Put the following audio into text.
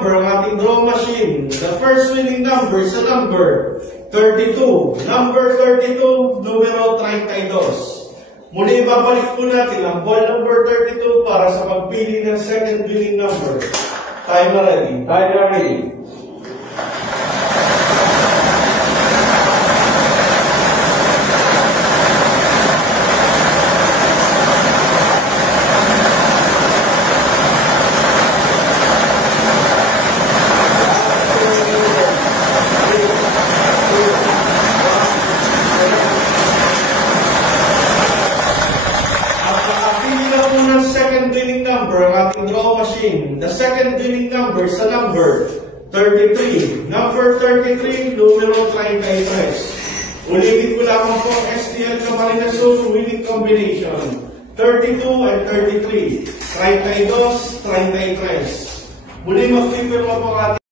number ang ating draw machine. The first winning number sa number 32. Number 32, numero 32. Muli babalik po natin ang ball number 32 para sa pagpili ng second winning number. Time na ready. Time na ready. The second winning number sa number 33. Number 33, numero 33. Ulitin ko lamang po ang STL Camarines Sur winning combination. 32 and 33. 32, 33. Muli mag-prepare mo po ating